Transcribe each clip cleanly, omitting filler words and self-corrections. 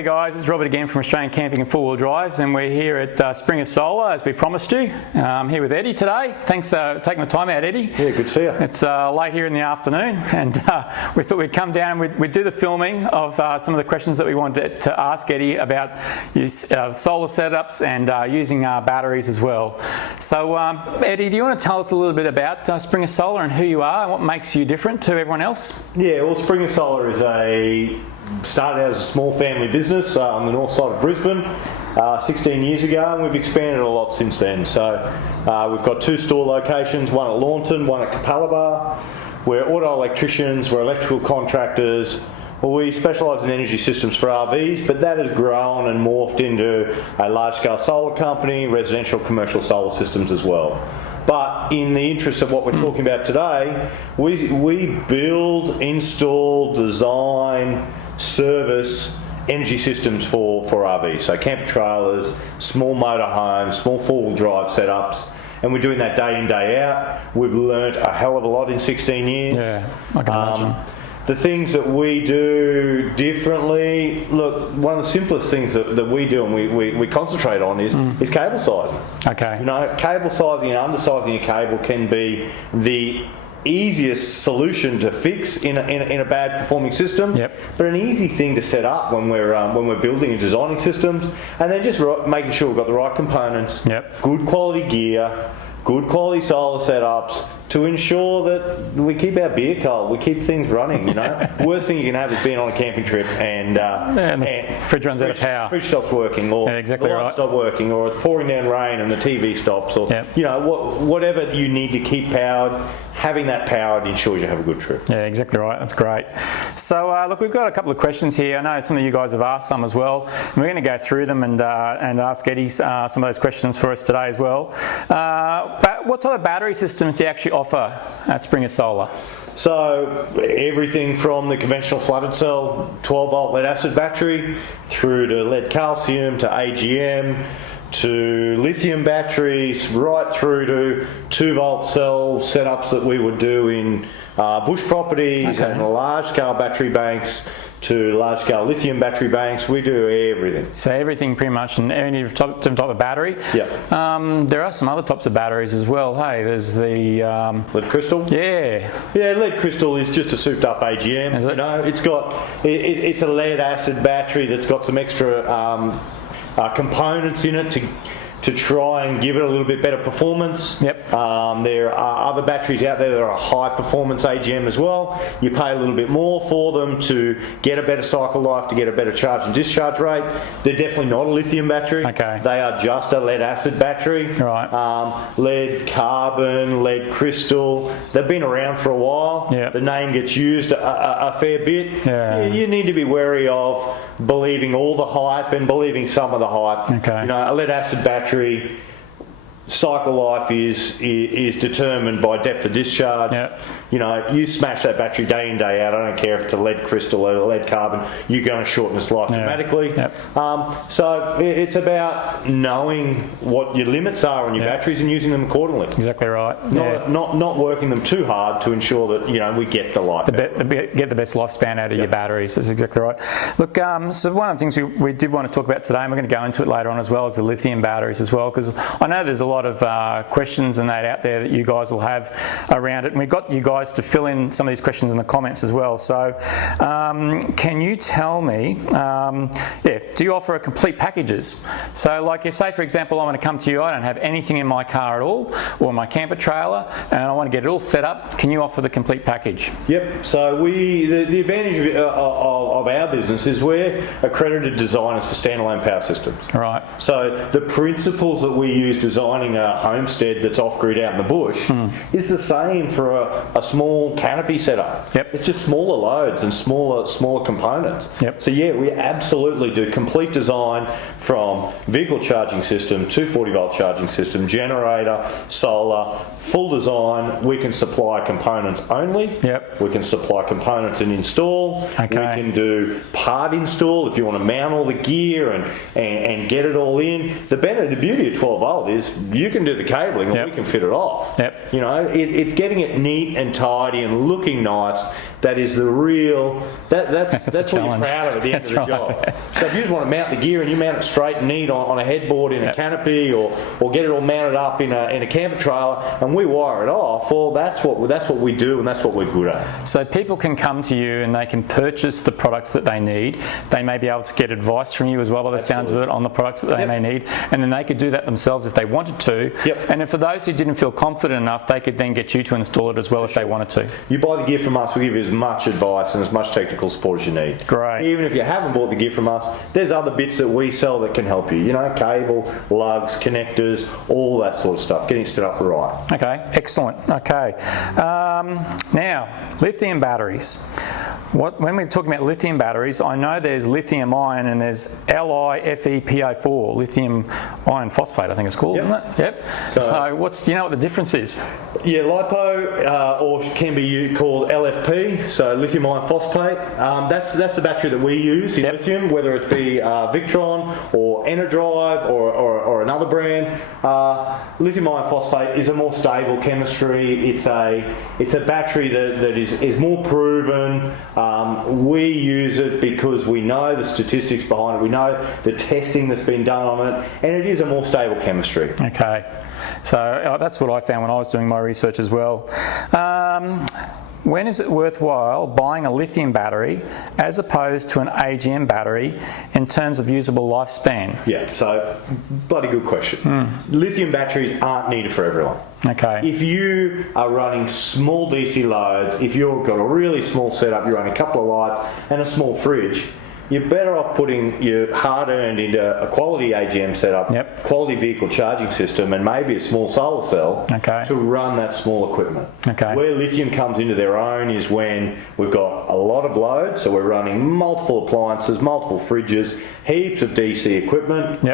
G'day guys, it's Robert again from Australian Camping and Four-Wheel Drives, and we're here at Springer Solar as we promised you. I'm here with Eddie today. Thanks for taking the time out, Eddie. Yeah, good to see you. It's late here in the afternoon, and we thought we'd come down and we'd do the filming of some of the questions that we wanted to ask Eddie about his solar setups and using batteries as well. So Eddie, do you want to tell us a little bit about Springer Solar and who you are and what makes you different to everyone else? Yeah, well, Springer Solar started out as a small family business on the north side of Brisbane 16 years ago, and we've expanded a lot since then. So we've got 2 store locations, one at Launton, one at Capalaba. We're auto electricians, we're electrical contractors. Well, we specialise in energy systems for RVs, but that has grown and morphed into a large-scale solar company, residential, commercial solar systems as well. But in the interest of what we're talking about today, we build, install, design, service energy systems for RVs. So camper trailers, small motorhomes, small four-wheel drive setups. And we're doing that day in, day out. We've learnt a hell of a lot in 16 years. Yeah, I can imagine. The things that we do differently, look, one of the simplest things that we do and we concentrate on is cable sizing. Okay. You know, cable sizing and undersizing a cable can be the easiest solution to fix in a bad performing system, but an easy thing to set up when we're building and designing systems, and then just making sure we've got the right components, good quality gear, good quality solar setups, to ensure that we keep our beer cold, we keep things running, you know. Worst thing you can have is being on a camping trip and the fridge runs out of power. Fridge stops working, or the lights stop working, or it's pouring down rain and the TV stops, or you know, whatever you need to keep powered. Having that powered ensures you have a good trip. Yeah, exactly right. That's great. So look, we've got a couple of questions here. I know some of you guys have asked some as well. We're going to go through them and ask Eddie some of those questions for us today as well. But what type of battery systems do you actually offer at Springer Solar? So everything from the conventional flooded cell 12-volt lead acid battery through to lead calcium to AGM to lithium batteries, right through to 2-volt cell setups that we would do in bush properties and large-scale battery banks to large-scale lithium battery banks. We do everything. So everything pretty much, and any different type of battery. Yeah. There are some other types of batteries as well. Hey, there's the lead crystal. Yeah. Yeah, lead crystal is just a souped-up AGM. Is it? You know, it's a lead acid battery that's got some extra components in it to try and give it a little bit better performance. There are other batteries out there that are a high performance AGM as well. You pay a little bit more for them to get a better cycle life, to get a better charge and discharge rate. They're definitely not a lithium battery. Okay. They are just a lead acid battery. Right. Lead carbon, lead crystal. They've been around for a while. The name gets used a fair bit. You need to be wary of believing all the hype and believing some of the hype. Okay. You know, a lead acid battery cycle life is determined by depth of discharge. You know, you smash that battery day in, day out. I don't care if it's a lead crystal or lead carbon, you're going to shorten its life dramatically. So it's about knowing what your limits are on your batteries and using them accordingly. Exactly right. Not working them too hard to ensure that, you know, we get the life. Get the best lifespan out of your batteries. That's exactly right. Look, so one of the things we did want to talk about today, and we're going to go into it later on as well, is the lithium batteries as well, because I know there's a lot of questions and that out there that you guys will have around it, and we've got you guys to fill in some of these questions in the comments as well. So can you tell me, do you offer complete packages? So like if, say for example, I want to come to you, I don't have anything in my car at all, or my camper trailer, and I want to get it all set up, can you offer the complete package? Yep, so the advantage of our business is we're accredited designers for standalone power systems. Right. So the principles that we use designing a homestead that's off-grid out in the bush is the same for a small canopy setup. It's just smaller loads and smaller components. So yeah, we absolutely do complete design from vehicle charging system, 240-volt charging system, generator, solar, full design. We can supply components only. We can supply components and install. We can do part install if you want to mount all the gear and get it all in. The beauty of 12-volt is you can do the cabling and we can fit it off. You know, it's getting it neat and tidy and looking nice that is the real, that's what you're challenge. proud of at the end of the That's job. So if you just want to mount the gear and you mount it straight and neat on a headboard in a canopy, or get it all mounted up in a camper trailer, and we wire it off, well, that's what we do, and that's what we're good at. So people can come to you and they can purchase the products that they need. They may be able to get advice from you as well, by the sounds of it, on the products that they may need, and then they could do that themselves if they wanted to. And then for those who didn't feel confident enough, they could then get you to install it as well if they wanted to. You buy the gear from us, we give you as much advice and as much technical support as you need. Great. Even if you haven't bought the gear from us, there's other bits that we sell that can help you. You know, cable, lugs, connectors, all that sort of stuff. Getting it set up right. Okay, excellent. Okay. Now, lithium batteries. When we're talking about lithium batteries, I know there's lithium-ion and there's LiFePO4, lithium iron phosphate, I think it's called, isn't it? Yep. So do you know what the difference is? Yeah, LiPo, or can be called LFP, so lithium iron phosphate. That's the battery that we use in lithium, whether it be Victron or Enerdrive or another brand. Lithium iron phosphate is a more stable chemistry. It's a battery that is more proven. We use it because we know the statistics behind it. We know the testing that's been done on it, and it is a more stable chemistry. Okay, so that's what I found when I was doing my research as well. When is it worthwhile buying a lithium battery as opposed to an AGM battery in terms of usable lifespan? Yeah, so bloody good question. Lithium batteries aren't needed for everyone. Okay. If you are running small DC loads, if you've got a really small setup, you're running a couple of lights and a small fridge, you're better off putting your hard-earned into a quality AGM setup, quality vehicle charging system, and maybe a small solar cell to run that small equipment. Okay. Where lithium comes into their own is when we've got a lot of load, so we're running multiple appliances, multiple fridges, heaps of DC equipment.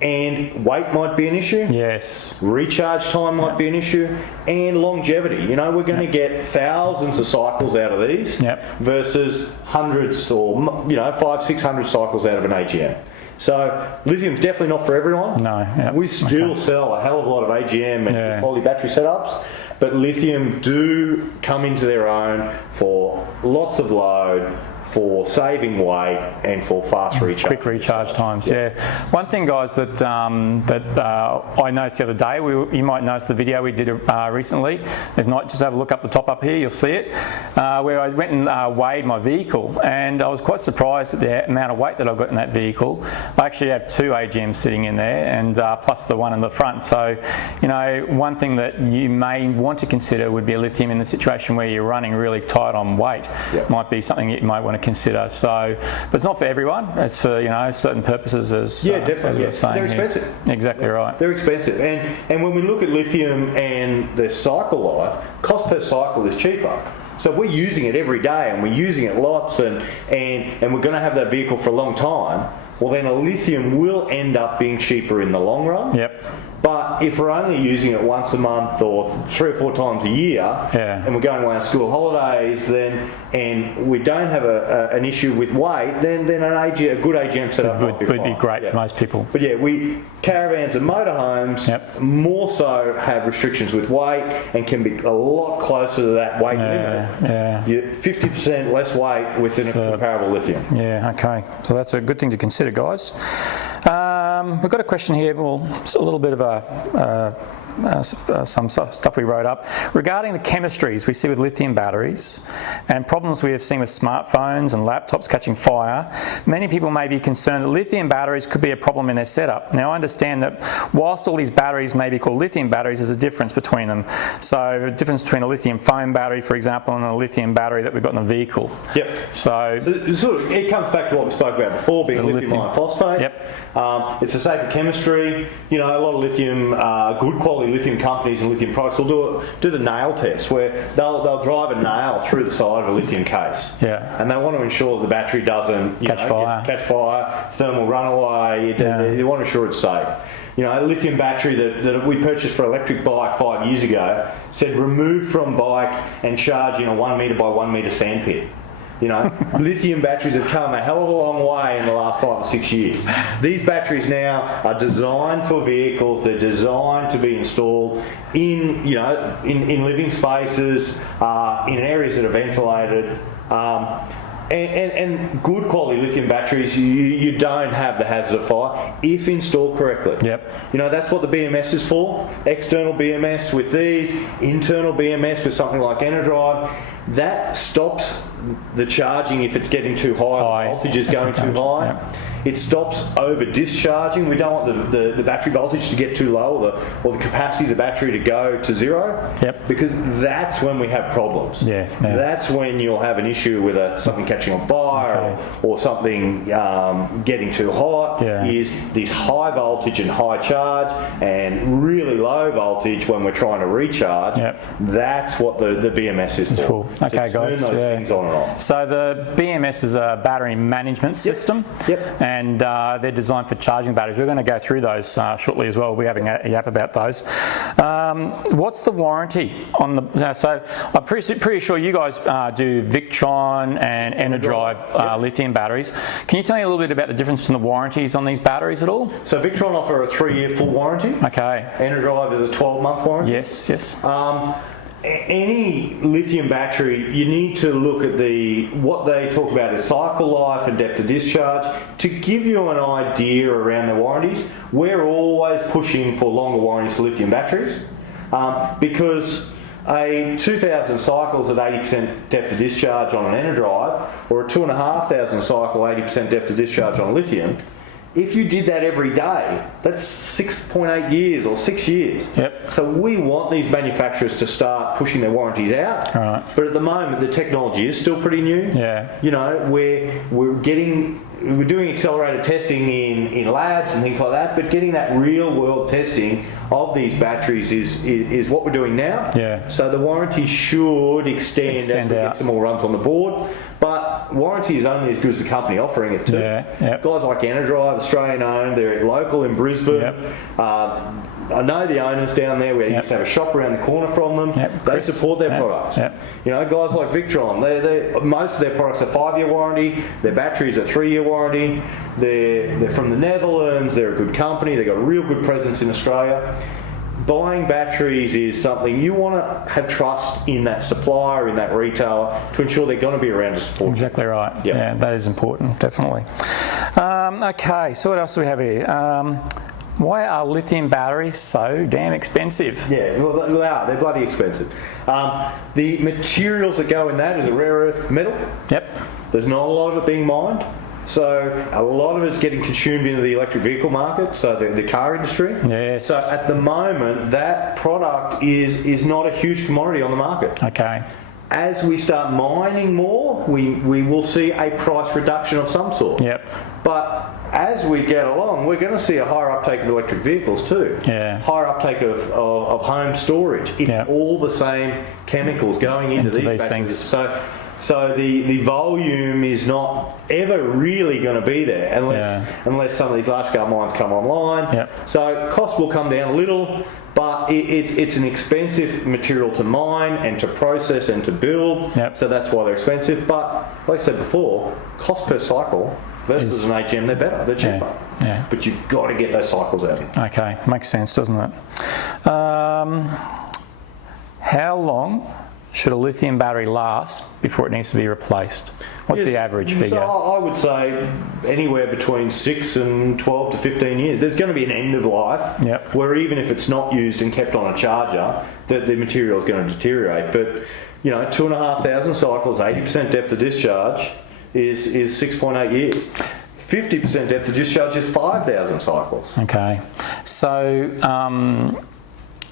And weight might be an issue. Yes. Recharge time might be an issue, and longevity. You know, we're going to get thousands of cycles out of these versus hundreds or 500-600 cycles out of an AGM. So lithium's definitely not for everyone. No. We still sell a hell of a lot of AGM and quality battery setups, but lithium do come into their own for lots of load, for saving weight, and for fast recharge. Quick recharge times, One thing, guys, that I noticed the other day, you might notice the video we did recently. If not, just have a look up the top up here, you'll see it, where I went and weighed my vehicle, and I was quite surprised at the amount of weight that I got in that vehicle. I actually have 2 AGMs sitting in there, and plus the one in the front. So, you know, one thing that you may want to consider would be a lithium in the situation where you're running really tight on weight. Might be something that you might want to consider. So, but it's not for everyone. It's for certain purposes. As definitely. As saying they're expensive. Here. Exactly right. They're expensive, and when we look at lithium and their cycle life, cost per cycle is cheaper. So if we're using it every day and we're using it lots, and we're going to have that vehicle for a long time, well then a lithium will end up being cheaper in the long run. But if we're only using it once a month or 3 or 4 times a year, and we're going away on school holidays, and we don't have an issue with weight, then a good AGM setup would be great for most people. But caravans and motorhomes more so have restrictions with weight and can be a lot closer to that weight limit. You're 50% less weight within a comparable lithium. Okay. So that's a good thing to consider, guys. We've got a question here. Well, it's a little bit of some stuff we wrote up regarding the chemistries we see with lithium batteries and problems we have seen with smartphones and laptops catching fire. Many people may be concerned that lithium batteries could be a problem in their setup. Now, I understand that whilst all these batteries may be called lithium batteries, there's a difference between them. So the difference between a lithium foam battery, for example, and a lithium battery that we've got in a vehicle. So it comes back to what we spoke about before, being lithium iron phosphate. It's a safer chemistry. You know, a lot of lithium, good quality lithium companies and lithium products will do the nail test, where they'll drive a nail through the side of a lithium case. And they want to ensure that the battery doesn't catch fire, thermal runaway. They want to ensure it's safe. You know, a lithium battery that we purchased for an electric bike 5 years ago said remove from bike and charge in a 1 metre by 1 metre sand pit. You know, lithium batteries have come a hell of a long way in the last 5 or 6 years. These batteries now are designed for vehicles. They're designed to be installed in, you know, in living spaces, in areas that are ventilated. And good quality lithium batteries, you don't have the hazard of fire if installed correctly. Yep. You know, that's what the BMS is for. External BMS with these, internal BMS with something like Enerdrive. That stops the charging if it's getting too high, the voltage is going too high. Yep. It stops over discharging. We don't want the battery voltage to get too low, or the capacity of the battery to go to zero. Yep. Because that's when we have problems. Yeah. That's when you'll have an issue with something catching on fire, or something getting too hot. Is this high voltage and high charge, and really low voltage when we're trying to recharge. That's what the BMS is for. Okay, to guys. turn those things on and off. So the BMS is a battery management system. And they're designed for charging batteries. We're going to go through those shortly as well. We're having a yap about those. What's the warranty on the? So I'm pretty sure you guys do Victron and Enerdrive lithium batteries. Can you tell me a little bit about the difference between the warranties on these batteries at all? So Victron offer a 3-year full warranty. Okay. Enerdrive is a 12-month warranty. Yes. Any lithium battery, you need to look at what they talk about as cycle life and depth of discharge. To give you an idea around the warranties, we're always pushing for longer warranties for lithium batteries, because a 2,000 cycles at 80% depth of discharge on an Enerdrive, or a 2,500 cycle 80% depth of discharge on lithium, if you did that every day, that's 6.8 years or 6 years. So we want these manufacturers to start pushing their warranties out. But at the moment, the technology is still pretty new. You know, we're doing accelerated testing in labs and things like that, but getting that real world testing of these batteries is what we're doing now. So the warranty should extend as we get some more runs on the board. But warranty is only as good as the company offering it too. Guys like Enerdrive, Australian owned, they're local in Brisbane. I know the owners down there. We used to have a shop around the corner from them. They support their products. You know, guys like Victron, most of their products are 5-year warranty. Their batteries are 3-year warranty. They're from the Netherlands. They're a good company. They've got a real good presence in Australia. Buying batteries is something you want to have trust in that supplier, in that retailer, to ensure they're going to be around to support you. Exactly right. Yeah, that is important, definitely. Okay, so what else do we have here? Why are lithium batteries so damn expensive? Well, they are. They're bloody expensive. The materials that go in that is a rare earth metal. There's not a lot of it being mined. So a lot of it's getting consumed into the electric vehicle market, so the car industry. So at the moment, that product is not a huge commodity on the market. As we start mining more, we will see a price reduction of some sort. But as we get along, we're going to see a higher uptake of electric vehicles too. Higher uptake of home storage. It's all the same chemicals going into these things. So the volume is not ever really going to be there unless some of these large-scale mines come online. So cost will come down a little, but it's an expensive material to mine and to process and to build. So that's why they're expensive. But like I said before, cost per cycle versus an AGM, they're better. They're cheaper. But you've got to get those cycles out. Makes sense, doesn't it? How long should a lithium battery last before it needs to be replaced? What's the average figure? So I would say anywhere between 6 and 12 to 15 years. There's going to be an end of life where even if it's not used and kept on a charger, the material is going to deteriorate. But, you know, 2,500 cycles, 80% depth of discharge is 6.8 years. 50% depth of discharge is 5,000 cycles. So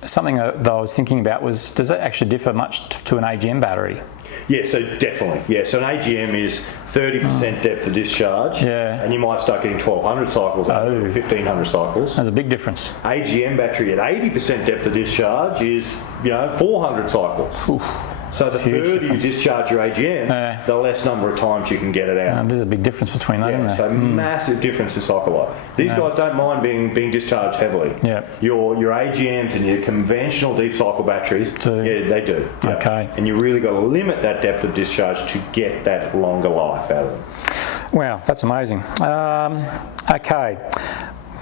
something that I was thinking about was, does it actually differ much to an AGM battery? So definitely. So an AGM is 30% depth of discharge, and you might start getting 1,200 cycles out of 1,500 cycles. That's a big difference. AGM battery at 80% depth of discharge is 400 cycles. So the huge further you difference. discharge your AGM, the less number of times you can get it out. There's a big difference between that, isn't there? So massive difference in cycle life. These guys don't mind being discharged heavily. Yeah. Your AGMs and your conventional deep cycle batteries, they do. Yep. Okay. And you really got to limit that depth of discharge to get that longer life out of them. Wow, that's amazing. Okay.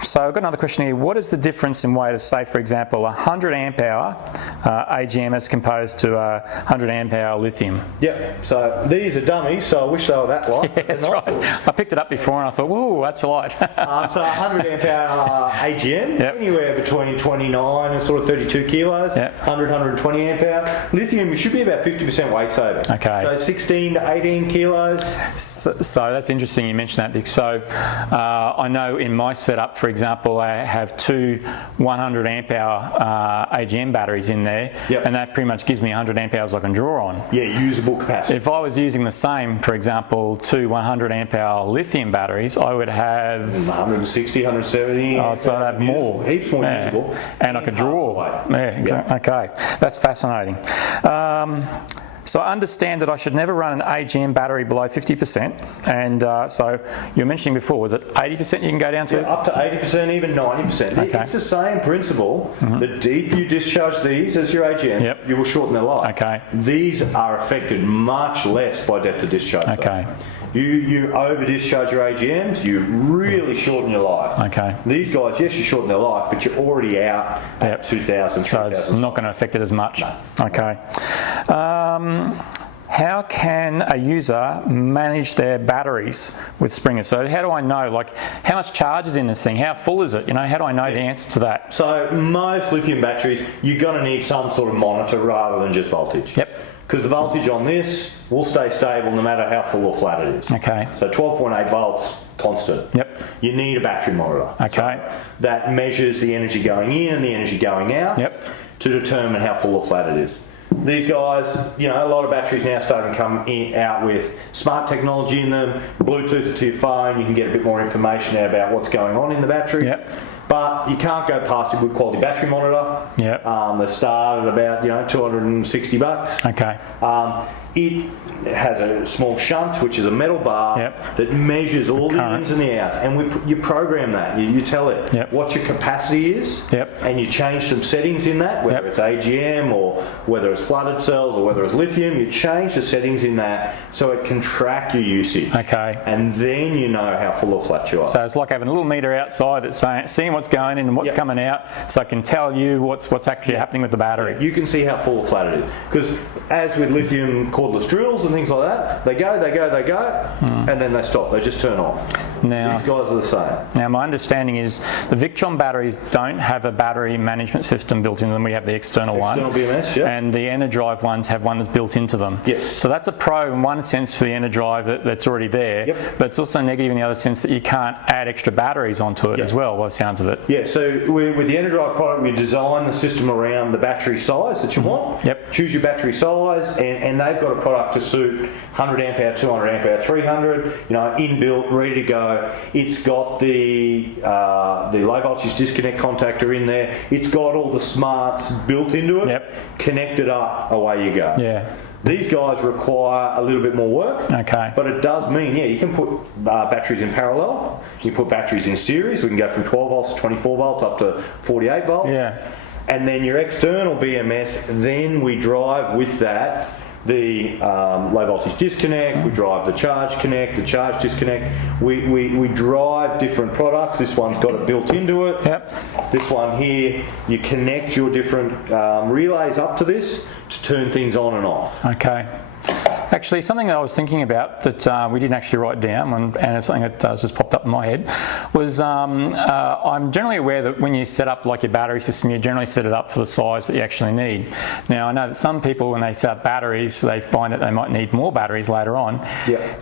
So I've got another question here. What is the difference in weight of, say, for example, 100 amp hour AGM as composed to 100 amp hour lithium? Yep. So these are dummies, so I wish they were that light. Yeah, that's right. I picked it up before and I thought, whoa, that's light. So 100 amp hour AGM, anywhere between 29 and sort of 32 kilos, 100, 120 amp hour. Lithium, you should be about 50% weight saving. Okay. So 16 to 18 kilos. So that's interesting you mentioned that, because so I know in my setup, for example, I have two 100 amp hour AGM batteries in there, and that pretty much gives me 100 amp hours I can draw on. Yeah, usable capacity. If I was using the same, for example, two 100 amp hour lithium batteries, I would have 160, 170. Oh, so I'd have more. Heaps more usable. And I could draw. Yeah, exactly. Okay, that's fascinating. So I understand that I should never run an AGM battery below 50%, and so you were mentioning before, was it 80% you can go down to? Yeah, up to 80%, even 90%. Okay. It's the same principle. The deeper you discharge these as your AGM, you will shorten their life. Okay. These are affected much less by depth of discharge. Okay. You over discharge your AGMs, you really shorten your life. Okay. These guys, yes, you shorten their life, but you're already out at 2,000, So it's not going to affect it as much. No. Okay. How can a user manage their batteries with Springer? So how do I know, like, how much charge is in this thing? How full is it? You know, how do I know the answer to that? So most lithium batteries, you're going to need some sort of monitor rather than just voltage. Yep. Because the voltage on this will stay stable no matter how full or flat it is. Okay. So 12.8 volts, constant. Yep. You need a battery monitor. Okay. So that measures the energy going in and the energy going out to determine how full or flat it is. These guys, you know, a lot of batteries now starting to come out with smart technology in them, Bluetooth to your phone, you can get a bit more information about what's going on in the battery. Yep. But you can't go past a good quality battery monitor. Yep. They start at about, you know, $260. Okay. It has a small shunt, which is a metal bar that measures all the ins and the outs, and you program that. You tell it what your capacity is, and you change some settings in that, whether it's AGM or whether it's flooded cells or whether it's lithium. You change the settings in that so it can track your usage. Okay. And then you know how full or flat you are. So it's like having a little meter outside that's seeing what's going in and what's coming out, so I can tell you what's actually happening with the battery. You can see how full or flat it is. Because as with lithium cordless drills and things like that, they go, and then they stop. They just turn off. Now, these guys are the same. Now, my understanding is the Victron batteries don't have a battery management system built into them. We have the external one. BMS, and the Enerdrive ones have one that's built into them. Yes. So that's a pro in one sense for the Enerdrive that's already there, but it's also negative in the other sense that you can't add extra batteries onto it as well, by the sounds of it. Yeah, so with the Enerdrive product, we design the system around the battery size that you want. Choose your battery size, and they've got a product to suit 100 amp hour, 200 amp hour, 300, you know, inbuilt, ready to go. It's got the low voltage disconnect contactor in there. It's got all the smarts built into it. Connected up, away you go. These guys require a little bit more work, but it does mean, you can put batteries in parallel. You put batteries in series. We can go from 12 volts to 24 volts up to 48 volts. And then your external BMS, then we drive with that the low voltage disconnect, we drive the charge connect, the charge disconnect. We drive different products. This one's got it built into it. This one here, you connect your different relays up to this to turn things on and off. Actually, something that I was thinking about that we didn't actually write down, and it's something that just popped up in my head, was I'm generally aware that when you set up like your battery system, you generally set it up for the size that you actually need. Now, I know that some people, when they set up batteries, they find that they might need more batteries later on.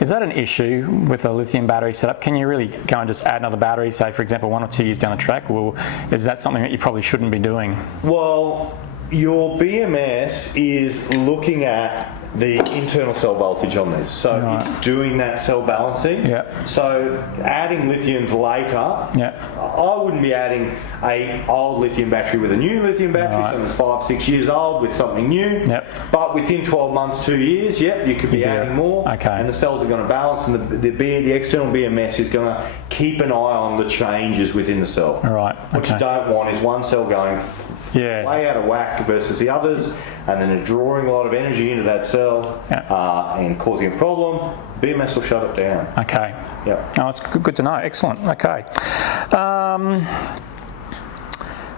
Is that an issue with a lithium battery setup? Can you really go and just add another battery, say, for example, 1 or 2 years down the track, or is that something that you probably shouldn't be doing? Well, your BMS is looking at the internal cell voltage on this. So it's doing that cell balancing. Yeah. So adding lithiums later, I wouldn't be adding a old lithium battery with a new lithium battery, something that's 5-6 years old with something new. Yep. But within 12 months, 2 years, you could be adding more. Okay. And the cells are going to balance, and the external BMS is going to keep an eye on the changes within the cell. All right. What you don't want is one cell going way out of whack versus the others, and then they're drawing a lot of energy into that cell and causing a problem. BMS will shut it down. Okay. Yeah. Oh, that's good to know. Excellent. Okay.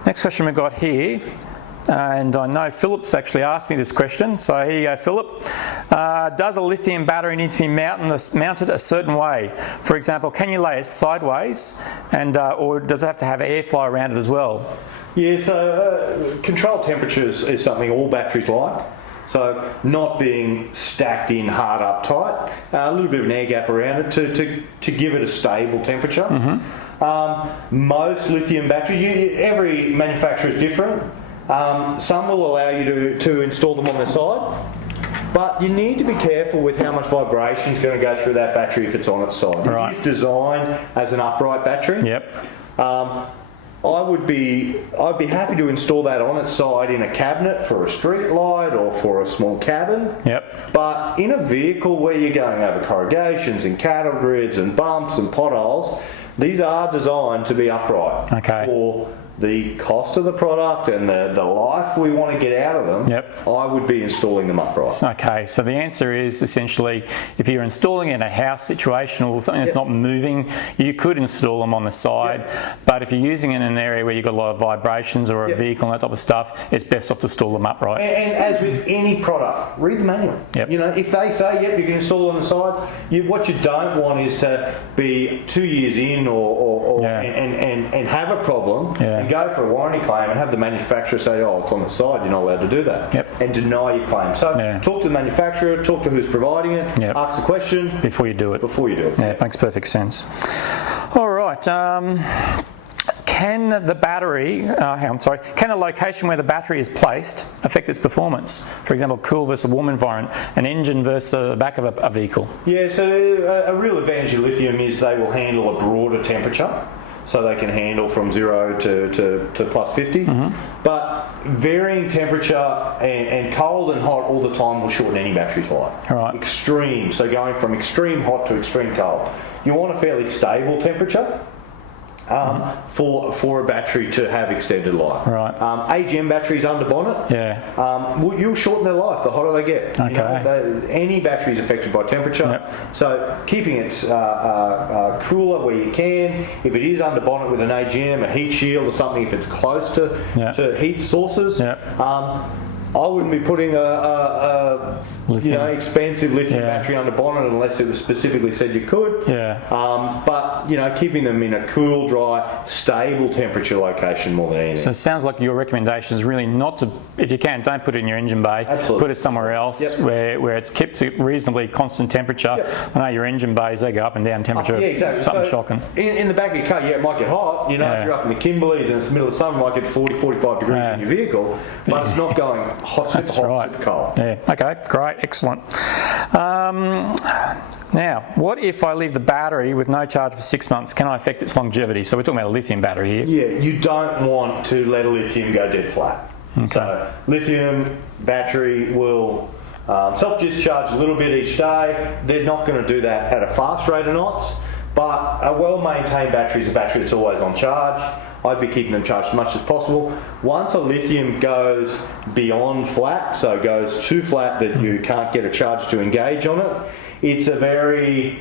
Next question we've got here, and I know Philip's actually asked me this question, so here you go, Philip. Does a lithium battery need to be mounted a certain way? For example, can you lay it sideways, and or does it have to have airflow around it as well? Yeah, so controlled temperatures is something all batteries like. So not being stacked in hard up tight, a little bit of an air gap around it to give it a stable temperature. Most lithium batteries, every manufacturer is different. Some will allow you to install them on the side, but you need to be careful with how much vibration is going to go through that battery if it's on its side. Right. It is designed as an upright battery. Yep. I'd be happy to install that on its side in a cabinet for a street light or for a small cabin. Yep. But in a vehicle where you're going over corrugations and cattle grids and bumps and potholes, these are designed to be upright. Okay. For the cost of the product and the life we want to get out of them, I would be installing them upright. Okay, so the answer is essentially if you're installing in a house situation or something that's not moving, you could install them on the side, but if you're using it in an area where you've got a lot of vibrations or a vehicle and that type of stuff, it's best off to install them upright. And as with any product, read the manual. Yep. You know, if they say, you can install it on the side, what you don't want is to be 2 years in and have a problem and go for a warranty claim and have the manufacturer say, it's on the side, you're not allowed to do that, and deny your claim. So talk to the manufacturer, talk to who's providing it, ask the question before you do it. Yeah, it makes perfect sense. All right. Can the battery, can the location where the battery is placed affect its performance? For example, cool versus warm environment, an engine versus the back of a vehicle. Yeah, so a real advantage of lithium is they will handle a broader temperature. So they can handle from 0 to plus 50. But varying temperature and cold and hot all the time will shorten any battery's life. Right. Extreme, so going from extreme hot to extreme cold. You want a fairly stable temperature for a battery to have extended life. Right. AGM batteries under bonnet, you'll shorten their life the hotter they get. Okay. You know, any battery is affected by temperature, so keeping it cooler where you can. If it is under bonnet with an AGM, a heat shield or something, if it's close to heat sources, I wouldn't be putting a expensive lithium battery under bonnet unless it was specifically said you could. But keeping them in a cool, dry, stable temperature location more than anything. So it sounds like your recommendation is really not to, if you can, don't put it in your engine bay. Absolutely. Put it somewhere else where it's kept at reasonably constant temperature. I know your engine bays, they go up and down temperature. Exactly. Something shocking. In the back of your car, it might get hot. If you're up in the Kimberleys and it's the middle of summer, it might get 40, 45 degrees in your vehicle, but it's not going hot, super cold. Yeah. Okay. Great. Excellent. Now, what if I leave the battery with no charge for 6 months? Can I affect its longevity? So we're talking about a lithium battery here. Yeah. You don't want to let a lithium go dead flat. Okay. So lithium battery will self-discharge a little bit each day. They're not going to do that at a fast rate of knots, but a well-maintained battery is a battery that's always on charge. I'd be keeping them charged as much as possible. Once a lithium goes beyond flat, so goes too flat that you can't get a charge to engage on it, it's a very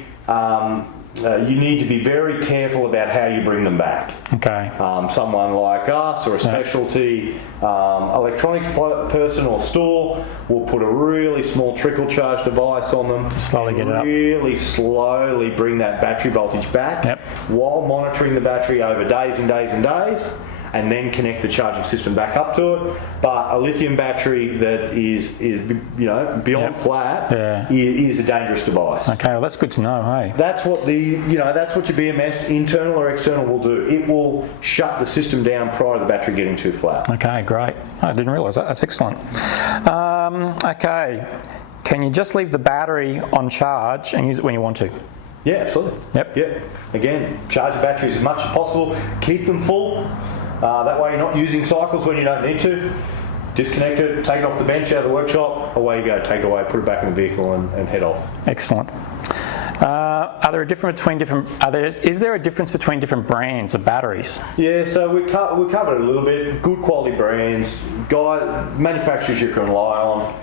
you need to be very careful about how you bring them back. Okay. Someone like us or a specialty electronics person or store will put a really small trickle charge device on them to slowly get it up. Really slowly bring that battery voltage back while monitoring the battery over days and days and days, and then connect the charging system back up to it. But a lithium battery that is beyond flat is a dangerous device. Okay, well that's good to know. Hey, that's what that's what your BMS, internal or external, will do. It will shut the system down prior to the battery getting too flat. Okay, great. I didn't realise that. That's excellent. Okay. Can you just leave the battery on charge and use it when you want to? Yeah, absolutely. Yep. Again, charge your batteries as much as possible. Keep them full. That way you're not using cycles when you don't need to. Disconnect it, take it off the bench out of the workshop, away you go, take it away, put it back in the vehicle and head off. Excellent. Is there a difference between different brands of batteries? Yeah, so we covered it a little bit. Good quality brands, manufacturers you can rely on.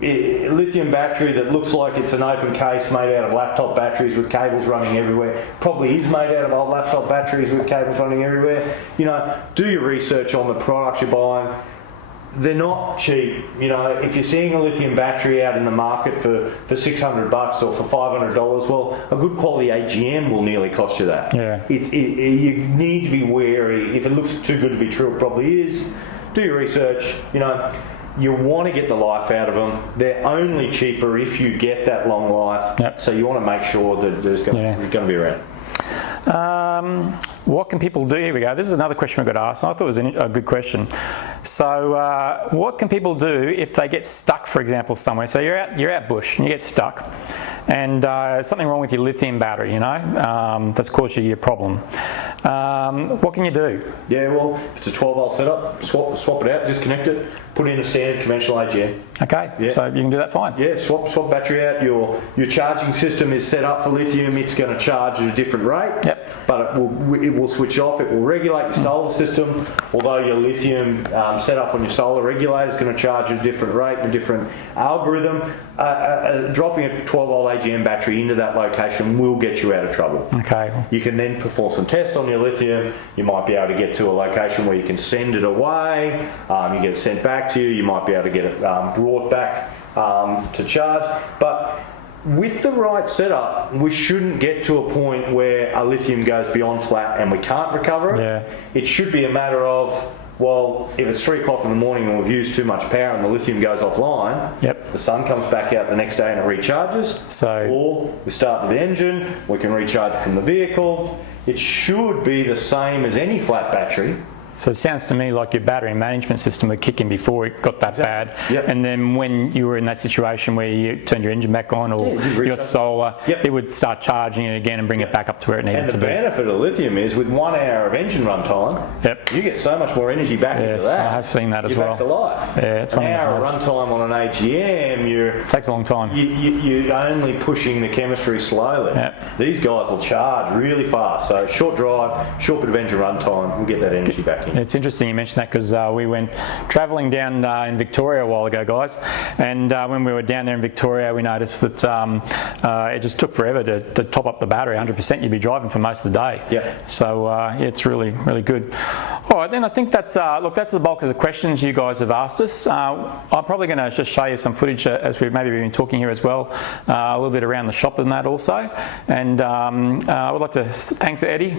Lithium battery that looks like it's an open case made out of laptop batteries with cables running everywhere, probably is made out of old laptop batteries with cables running everywhere. Do your research on the products you're buying. They're not cheap. If you're seeing a lithium battery out in the market for $600 or for $500, well, a good quality AGM will nearly cost you that. Yeah. You need to be wary. If it looks too good to be true, it probably is. Do your research. You want to get the life out of them. They're only cheaper if you get that long life. Yep. So you want to make sure that there's going to be around. What can people do? Here we go. This is another question we got asked. I thought it was a good question. So, what can people do if they get stuck, for example, somewhere? So you're out bush and you get stuck, and something wrong with your lithium battery, that's caused you your problem. What can you do? Yeah, well, if it's a 12-volt setup, swap it out, disconnect it, put in a standard conventional AGM. Okay, yeah. So you can do that fine. Yeah, swap battery out. Your charging system is set up for lithium. It's going to charge at a different rate. Yep. But it will switch off. It will regulate your solar system. Although your lithium setup on your solar regulator is going to charge at a different rate, a different algorithm. Dropping a 12-volt AGM battery into that location will get you out of trouble. Okay. You can then perform some tests on your lithium. You might be able to get to a location where you can send it away. You get it sent back to you. You might be able to get it brought back to charge. But with the right setup, we shouldn't get to a point where a lithium goes beyond flat and we can't recover it. Yeah. It should be a matter of, well, if it's 3 o'clock in the morning and we've used too much power and the lithium goes offline, yep. The sun comes back out the next day and it recharges. Or we start the engine, we can recharge it from the vehicle. It should be the same as any flat battery. So it sounds to me like your battery management system would kick in before it got that bad. Yep. And then when you were in that situation where you turned your engine back on or you got solar, it would start charging it again and bring it back up to where it needed to be. And the benefit of lithium is with 1 hour of engine run time, you get so much more energy back into that. I have seen that as well. You're back to life. Yeah, it's an hour of run time on an AGM, it takes a long time. You're only pushing the chemistry slowly. Yep. These guys will charge really fast. So short drive, short bit of engine run time, we'll get that energy back in. It's interesting you mentioned that because we went travelling down in Victoria a while ago, guys, and when we were down there in Victoria we noticed that it just took forever to top up the battery. 100% you'd be driving for most of the day. Yeah. So it's really good. All right, then I think that's that's the bulk of the questions you guys have asked us. I'm probably going to just show you some footage as we've maybe been talking here as well, a little bit around the shop and that also. And I would like to thanks Eddie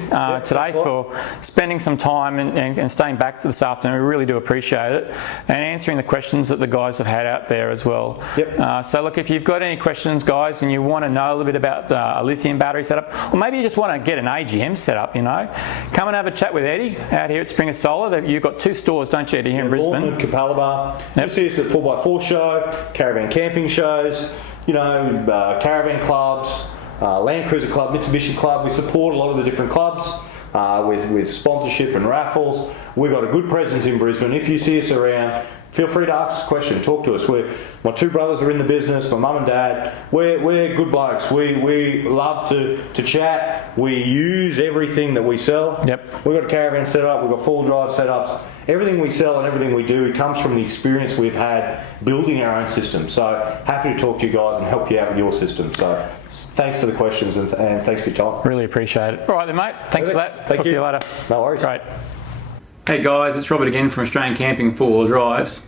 today for spending some time and staying back to this afternoon. We really do appreciate it, and answering the questions that the guys have had out there as well. Yep. So look, if you've got any questions, guys, and you want to know a little bit about a lithium battery setup, or maybe you just want to get an AGM set up, come and have a chat with Eddie out here at Springer Solar. You've got 2 stores, don't you, Eddie, here in Brisbane? Lorne and Capalaba. You see us at 4x4 show, caravan camping shows, caravan clubs, Land Cruiser Club, Mitsubishi Club. We support a lot of the different clubs with sponsorship and raffles. We've got a good presence in Brisbane. If you see us around, feel free to ask us a question, talk to us. My 2 brothers are in the business, my mum and dad. We're good blokes. We love to chat. We use everything that we sell. Yep. We've got a caravan set up, we've got 4-drive setups. Everything we sell and everything we do comes from the experience we've had building our own system. So happy to talk to you guys and help you out with your system. So thanks for the questions and thanks for your time. Really appreciate it. All right then, mate. Thanks for that. Talk to you later. No worries. Great. Hey guys, it's Robert again from Australian Camping 4-Wheel Drives.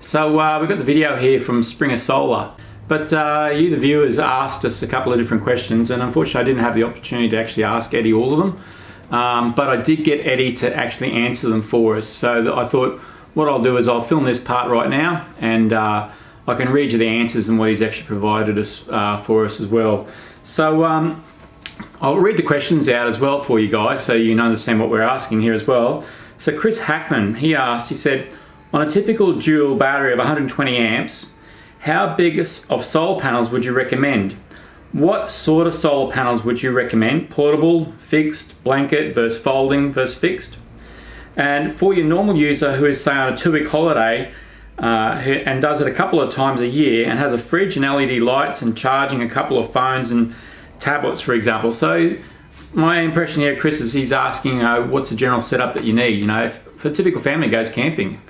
So we've got the video here from Springer Solar, but you the viewers asked us a couple of different questions, and unfortunately I didn't have the opportunity to actually ask Eddie all of them, but I did get Eddie to actually answer them for us. So I thought what I'll do is I'll film this part right now, and I can read you the answers and what he's actually provided us for us as well. So I'll read the questions out as well for you guys so you understand what we're asking here as well. So Chris Hackman, he said, on a typical dual battery of 120 amps, how big of solar panels would you recommend? What sort of solar panels would you recommend? Portable, fixed, blanket versus folding versus fixed? And for your normal user who is, say, on a 2-week holiday and does it a couple of times a year and has a fridge and LED lights and charging a couple of phones and tablets, for example. So my impression here, Chris, is he's asking what's the general setup that you need, you know, if a typical family goes camping.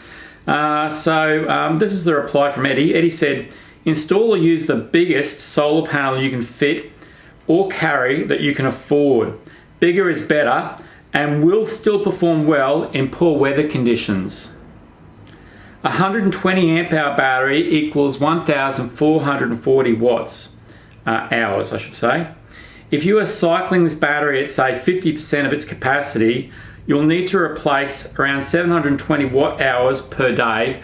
This is the reply from Eddie. Eddie said, install or use the biggest solar panel you can fit or carry that you can afford. Bigger is better and will still perform well in poor weather conditions. A 120 amp hour battery equals 1,440 watts, hours I should say. If you are cycling this battery at say 50% of its capacity, you'll need to replace around 720 watt hours per day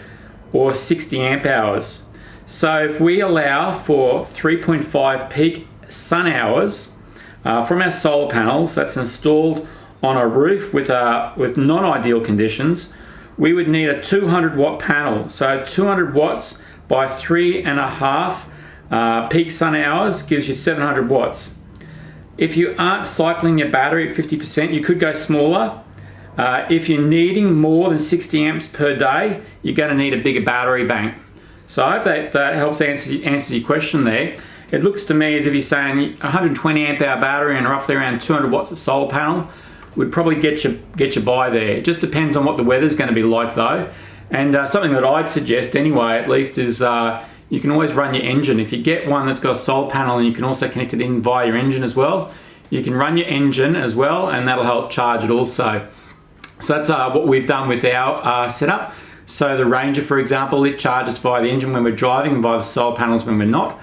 or 60 amp hours. So if we allow for 3.5 peak sun hours from our solar panels that's installed on a roof with non-ideal conditions, we would need a 200 watt panel. So 200 watts by 3.5 peak sun hours gives you 700 watts. If you aren't cycling your battery at 50%, you could go smaller. If you're needing more than 60 amps per day, you're going to need a bigger battery bank. So I hope that helps answer your question there. It looks to me as if you're saying 120 amp hour battery and roughly around 200 watts of solar panel would probably get you by there. It just depends on what the weather's going to be like though. And something that I'd suggest anyway, at least, is you can always run your engine. If you get one that's got a solar panel and you can also connect it in via your engine as well, you can run your engine as well and that'll help charge it also. So that's what we've done with our setup. So the Ranger, for example, it charges via the engine when we're driving and via the solar panels when we're not.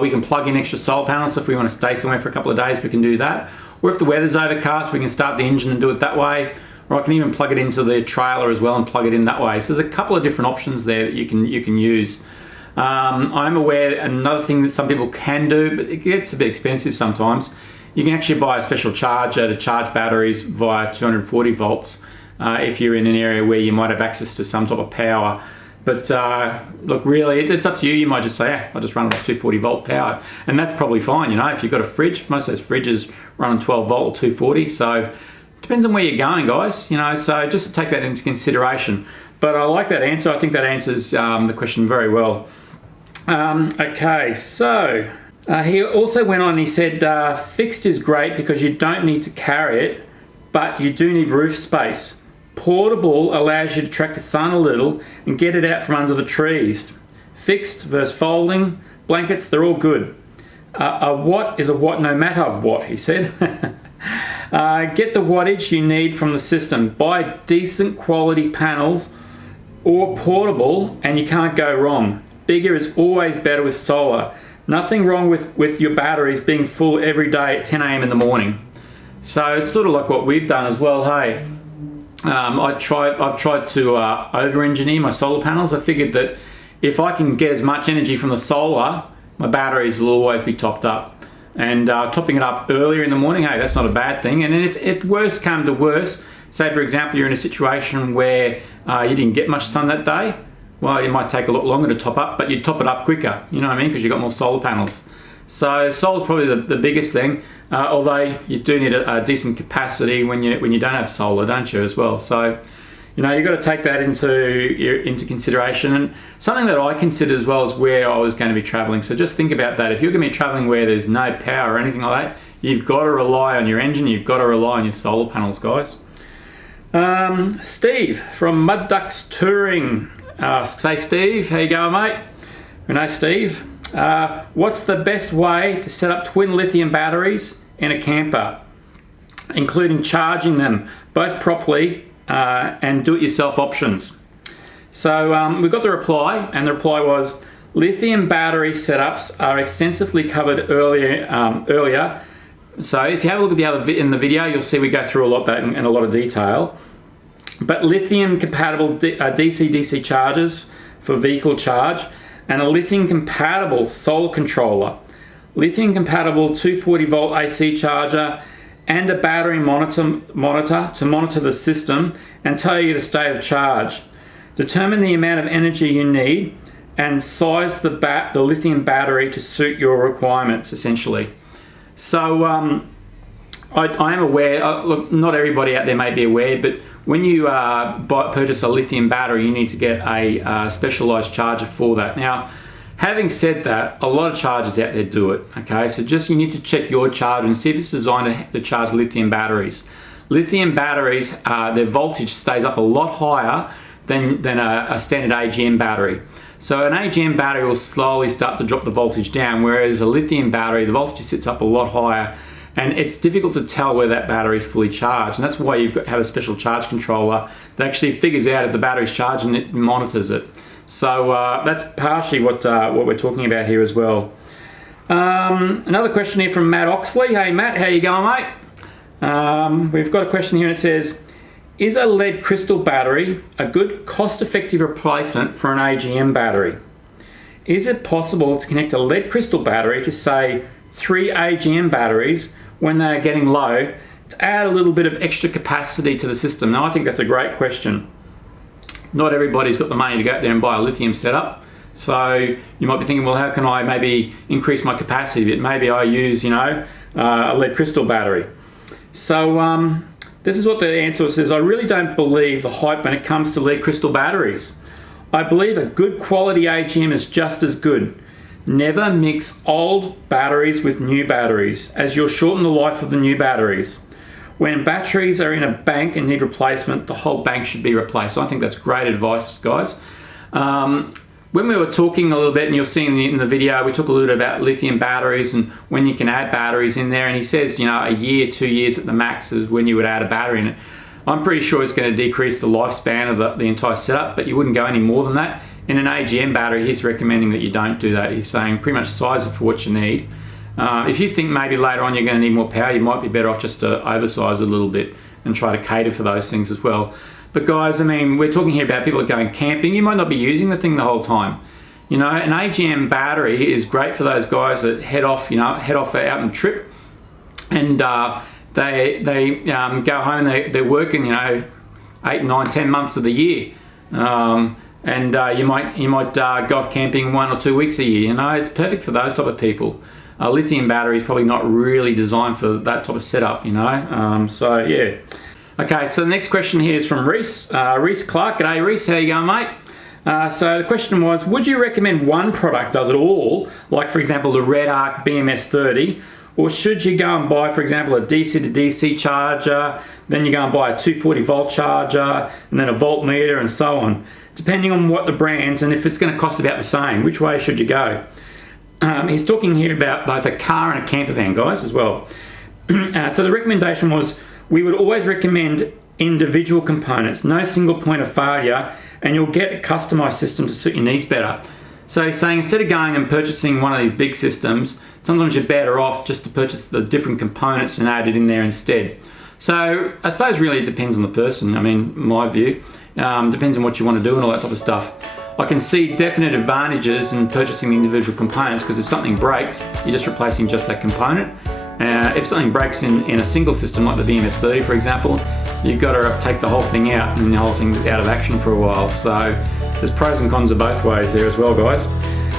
We can plug in extra solar panels, so if we want to stay somewhere for a couple of days, we can do that. Or if the weather's overcast, we can start the engine and do it that way. Or I can even plug it into the trailer as well and plug it in that way. So there's a couple of different options there that you can use. I'm aware another thing that some people can do, but it gets a bit expensive sometimes. You can actually buy a special charger to charge batteries via 240 volts. If you're in an area where you might have access to some type of power. But look, really, it's up to you. You might just say, I'll just run it off 240 volt power. And that's probably fine, you know. If you've got a fridge, most of those fridges run on 12 volt or 240. So depends on where you're going, guys, you know. So just take that into consideration. But I like that answer. I think that answers the question very well. Okay, so he also went on and he said, fixed is great because you don't need to carry it, but you do need roof space. Portable allows you to track the sun a little and get it out from under the trees. Fixed versus folding, blankets, they're all good. A watt is a watt no matter what, he said. Get the wattage you need from the system. Buy decent quality panels or portable and you can't go wrong. Bigger is always better with solar. Nothing wrong with your batteries being full every day at 10 AM in the morning. So it's sort of like what we've done as well, hey. I've tried to over-engineer my solar panels. I figured that if I can get as much energy from the solar, my batteries will always be topped up. And topping it up earlier in the morning, hey, that's not a bad thing. And if worse come to worse, say for example you're in a situation where you didn't get much sun that day, well, it might take a lot longer to top up, but you top it up quicker, you know what I mean, because you've got more solar panels. So solar's probably the biggest thing, although you do need a decent capacity when you don't have solar, don't you, as well? So, you know, you've got to take that into consideration. And something that I consider as well is where I was going to be traveling. So just think about that. If you're going to be traveling where there's no power or anything like that, you've got to rely on your engine, you've got to rely on your solar panels, guys. Steve from Mud Ducks Touring asks, hey Steve, how you going, mate? Renee, Steve. What's the best way to set up twin lithium batteries in a camper, including charging them both properly and do-it-yourself options? So we got the reply, and the reply was, lithium battery setups are extensively covered earlier. So if you have a look at the other in the video, you'll see we go through a lot of that in a lot of detail. But lithium compatible DC-DC chargers for vehicle charge, and a lithium compatible solar controller, lithium compatible 240 volt AC charger, and a battery monitor to monitor the system and tell you the state of charge. Determine the amount of energy you need and size the lithium battery to suit your requirements, essentially. So I am aware, look, not everybody out there may be aware, but when you purchase a lithium battery, you need to get a specialised charger for that. Now, having said that, a lot of chargers out there do it, okay? So just you need to check your charger and see if it's designed to charge lithium batteries. Lithium batteries, their voltage stays up a lot higher than a standard AGM battery. So an AGM battery will slowly start to drop the voltage down, whereas a lithium battery, the voltage sits up a lot higher, and it's difficult to tell where that battery is fully charged. And that's why you've got to have a special charge controller that actually figures out if the battery's charged and it monitors it. So that's partially what we're talking about here as well. Another question here from Matt Oxley. Hey Matt, how you going, mate? We've got a question here and it says, is a lead crystal battery a good cost-effective replacement for an AGM battery? Is it possible to connect a lead crystal battery to, say, 3 AGM batteries when they're getting low to add a little bit of extra capacity to the system? Now, I think that's a great question. Not everybody's got the money to go out there and buy a lithium setup. So you might be thinking, well, how can I maybe increase my capacity? But maybe I use, a lead crystal battery. So this is what the answer says. I really don't believe the hype when it comes to lead crystal batteries. I believe a good quality AGM is just as good. Never mix old batteries with new batteries, as you'll shorten the life of the new batteries. When batteries are in a bank and need replacement, the whole bank should be replaced. So I think that's great advice, guys. When we were talking a little bit, and you'll see in the video, we talk a little bit about lithium batteries and when you can add batteries in there. And he says, a year, 2 years at the max is when you would add a battery in it. I'm pretty sure it's going to decrease the lifespan of the entire setup, but you wouldn't go any more than that. In an AGM battery, he's recommending that you don't do that. He's saying pretty much size it for what you need. If you think maybe later on you're going to need more power, you might be better off just to oversize a little bit and try to cater for those things as well. But guys, we're talking here about people going camping. You might not be using the thing the whole time. An AGM battery is great for those guys that head off out on a trip, and they go home and they're working 8, 9, 10 months of the year. And you might go off camping 1 or 2 weeks a year. It's perfect for those type of people. A lithium battery is probably not really designed for that type of setup. So yeah. Okay, so the next question here is from Reese. Reese Clark. G'day Reese, how you going, mate? So the question was, would you recommend one product does it all, like for example the Red Arc BMS30, or should you go and buy, for example, a DC to DC charger, then you go and buy a 240 volt charger, and then a voltmeter and so on, depending on what the brands and if it's going to cost about the same, which way should you go? He's talking here about both a car and a camper van, guys, as well. So the recommendation was, we would always recommend individual components, no single point of failure, and you'll get a customized system to suit your needs better. So he's saying instead of going and purchasing one of these big systems, sometimes you're better off just to purchase the different components and add it in there instead. So I suppose really it depends on the person. My view, depends on what you want to do and all that type of stuff. I can see definite advantages in purchasing the individual components, because if something breaks, you're just replacing just that component. If something breaks in a single system like the BMS30 for example, you've got to take the whole thing out and the whole thing's out of action for a while. So there's pros and cons of both ways there as well, guys.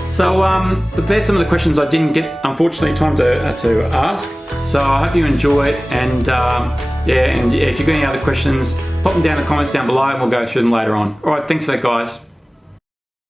So there's some of the questions I didn't get, unfortunately, time to ask. So I hope you enjoy it, and if you've got any other questions, pop them down in the comments down below and we'll go through them later on. Alright, thanks for that, guys.